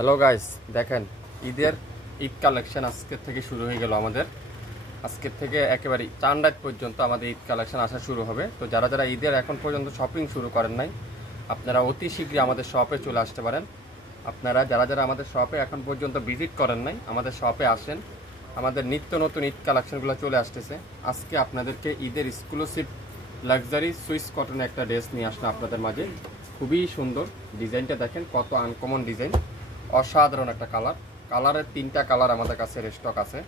Hello guys, দেখেন ঈদের Eid collection আজকের থেকে শুরু হয়ে গেল। আমাদের আজকের থেকে একেবারে চাঁদ পর্যন্ত আমাদের ঈদ কালেকশন আসা শুরু হবে। তো যারা যারা ঈদের এখন পর্যন্ত শপিং শুরু করেন নাই, আপনারা অতি শীঘ্রই আমাদের শপে চলে আসতে পারেন। আপনারা যারা যারা আমাদের শপে এখন পর্যন্ত ভিজিট করেন নাই, আমাদের শপে আসেন। আমাদের নিত্য নতুন ঈদ কালেকশনগুলো চলে আসতেছে। আজকে আপনাদেরকে ঈদের এক্সক্লুসিভ লাক্সারি সুইস কটনের একটা ড্রেস নিয়ে আসলাম আপনাদের মাঝে। খুবই সুন্দর ডিজাইনটা, দেখেন কত আনকমন ডিজাইন, অসাধারণ একটা কালারের 3টা কালার আমাদের কাছে স্টক আছে।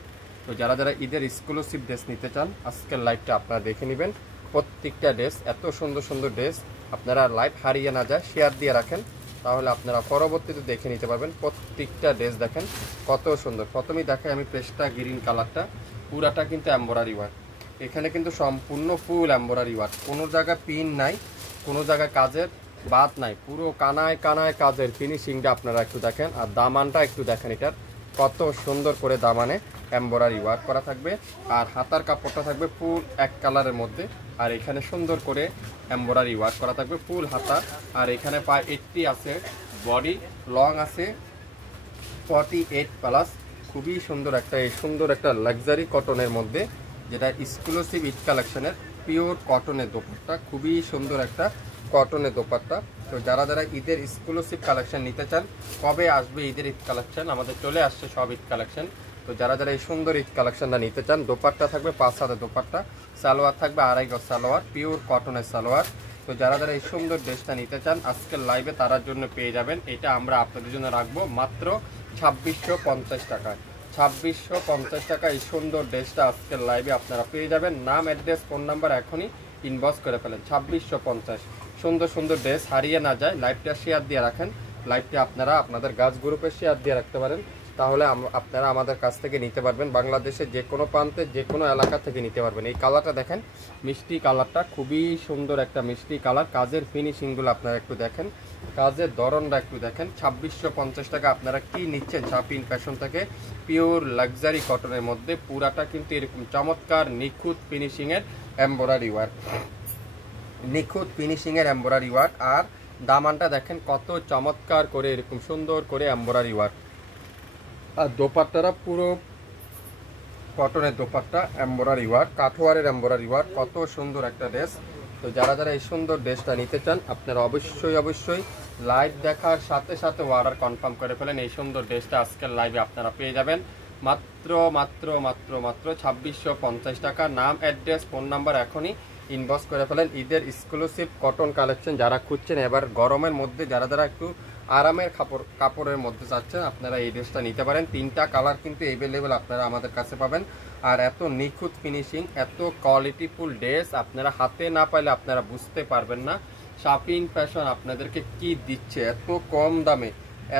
তো যারা যারা ঈদের এক্সক্লুসিভ ড্রেস নিতে চান, আজকের লাইভটা আপনারা দেখে নেবেন। প্রত্যেকটা ড্রেস এত সুন্দর সুন্দর ড্রেস, আপনারা লাইভ হারিয়ে না যায় শেয়ার দিয়ে রাখেন, তাহলে আপনারা পরবর্তীতে দেখে নিতে পারবেন। প্রত্যেকটা ড্রেস দেখেন কত সুন্দর। প্রথমেই দেখাই আমি পেস্টা গ্রিন কালারটা, পুরাটা কিন্তু এমব্রয়ডারি ওয়ার্ক। এখানে কিন্তু সম্পূর্ণ ফুল এমব্রয়ডারি ওয়ার্ক, কোনো জায়গায় পিন নাই, কোনো জায়গায় কাজের বাদ নাই, পুরো কানায় কানায় কাজের ফিনিশিংটা আপনারা একটু দেখেন। আর দামানটা একটু দেখেন, এটার কত সুন্দর করে দামানে এমব্রয়ডারি ওয়ার্ক করা থাকবে। আর হাতার কাপড়টা থাকবে ফুল এক কালারের মধ্যে, আর এখানে সুন্দর করে এমব্রয়ডারি ওয়ার্ক করা থাকবে ফুল হাতা। আর এখানে পায় 80 আছে, বডি লং আছে 48+। খুবই সুন্দর একটা, এই সুন্দর একটা লাক্সারি কটনের মধ্যে, যেটা এক্সক্লুসিভ ঈদ কালেকশনের পিওর কটনের দোপাট্টা। খুবই সুন্দর একটা কটনের দোপাট্টা। তো যারা যারা ঈদের এক্সক্লুসিভ কালেকশন নিতে চান, কবে আসবে ঈদের ঈদ কালেকশন, আমাদের চলে আসছে সব ঈদ কালেকশন। তো যারা যারা এই সুন্দর ঈদ কালেকশনটা নিতে চান, দোপাট্টা থাকবে 5 হাতে দোপাট্টা, সালোয়ার থাকবে 2.5 গজ সালোয়ার, পিওর কটনের সালোয়ার। তো যারা যারা এই সুন্দর ড্রেসটা নিতে চান, আজকের লাইভে তারার জন্য পেয়ে যাবেন। এটা আমরা আপনাদের জন্য রাখবো মাত্র 2650 টাকায়। 2650 টাকা এই সুন্দর ড্রেসটা আজকের লাইভে আপনারা পেয়ে যাবেন। নাম, অ্যাড্রেস, ফোন নাম্বার এখনই ইনবক্স করে ফেলেন। 2650 সুন্দর সুন্দর ড্রেস হারিয়ে না যায়। লাইভটা শেয়ার দিয়ে রাখেন, লাইভটা আপনারা আপনাদের গাছ গ্রুপে শেয়ার দিয়ে রাখতে পারেন, তাহলে আপনারা আমাদের কাছ থেকে নিতে পারবেন। বাংলাদেশের যে কোনো প্রান্তে যে কোনো এলাকা থেকে নিতে পারবেন। এই কালারটা দেখেন, মিষ্টি কালারটা, খুবই সুন্দর একটা মিষ্টি কালার। কাজের ফিনিশিংগুলো আপনারা একটু দেখেন, কাজের ধরনটা একটু দেখেন। 2650 টাকা আপনারা কি নিচ্ছেন শাপিন ফ্যাশন থেকে, পিওর লাক্সারি কটনের মধ্যে। পুরাটা কিন্তু এরকম চমৎকার নিখুঁত ফিনিশিংয়ের এমব্রয়ডারি ওয়ার্ক, নিখুঁত ফিনিশিংয়ের এমব্রয়ডারি ওয়ার্ক। আর দামানটা দেখেন কত চমৎকার করে এরকম সুন্দর করে এমব্রয়ডারি ওয়ার্ক। আর দোপাট্টাটা পুরো কটনের দোপাট্টা, এমব্রয়ডারি ওয়ার্ক, কাঠোয়ারের এমব্রয়ডারি ওয়ার্ক। কত সুন্দর একটা ড্রেস। তো যারা যারা এই সুন্দর ড্রেসটা নিতে চান, আপনারা অবশ্যই লাইভ দেখার সাথে সাথে অর্ডার কনফার্ম করে ফেলেন। এই সুন্দর ড্রেসটা আজকের লাইভে আপনারা পেয়ে যাবেন মাত্র মাত্র মাত্র মাত্র 2650 টাকা। নাম, অ্যাড্রেস, ফোন নাম্বার এখনই ইনবক্স করে ফেলেন। ঈদের এক্সক্লুসিভ কটন কালেকশন যারা খুঁজছেন, এবার গরমের মধ্যে যারা যারা একটু আরামের কাপড়ের মধ্যে চাচ্ছেন, আপনারা এই ড্রেসটা নিতে পারেন। 3টা কালার কিন্তু অ্যাভেলেবেল আপনারা আমাদের কাছে পাবেন। আর এত নিখুঁত ফিনিশিং, এত কোয়ালিটিফুল ড্রেস আপনারা হাতে না পাইলে আপনারা বুঝতে পারবেন না শাপিন ফ্যাশন আপনাদেরকে কি দিচ্ছে। এত কম দামে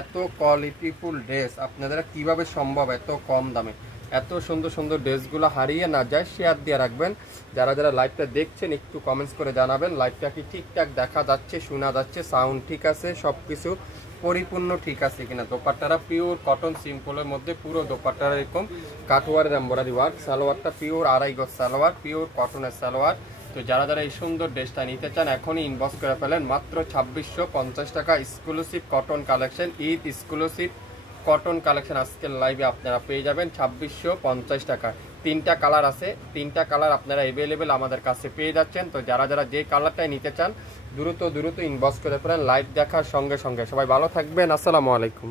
এত কোয়ালিটিফুল ড্রেস আপনাদের কিভাবে সম্ভব এত কম দামে। এত সুন্দর সুন্দর ড্রেসগুলো হারিয়ে না যায় শেয়ার দিয়ে রাখবেন। যারা যারা লাইভটা দেখছেন একটু কমেন্টস করে জানাবেন লাইভটা কি ঠিকঠাক দেখা যাচ্ছে, শোনা যাচ্ছে, সাউন্ড ঠিক আছে, সব কিছু পরিপূর্ণ ঠিক আছে কিনা। দোপাট্টারা পিওর কটন সিম্পলের মধ্যে, পুরো দোপাট্টারা এরকম কাঠওয়ারের এমব্রয়ডারি ওয়ার্ক। সালোয়ারটা পিওর 2.5 গজ সালোয়ার, পিওর কটনের সালোয়ার। তো যারা যারা এই সুন্দর ড্রেসটা নিতে চান, এখনই ইনবক্স করে ফেলেন মাত্র 2650 টাকা। Exclusive cotton collection, Eid exclusive cotton collection আজকের লাইভে আপনারা পেয়ে যাবেন 2650 টাকা। 3টা কালার আছে, 3টা কালার আপনারা অ্যাভেলেবেল আমাদের কাছে পেয়ে যাচ্ছেন। তো যারা যারা যে কালারটাই নিতে চান দ্রুত ইনবক্স করে ফেলেন লাইভ দেখার সঙ্গে সঙ্গে। সবাই ভালো থাকবেন, আসসালামু আলাইকুম।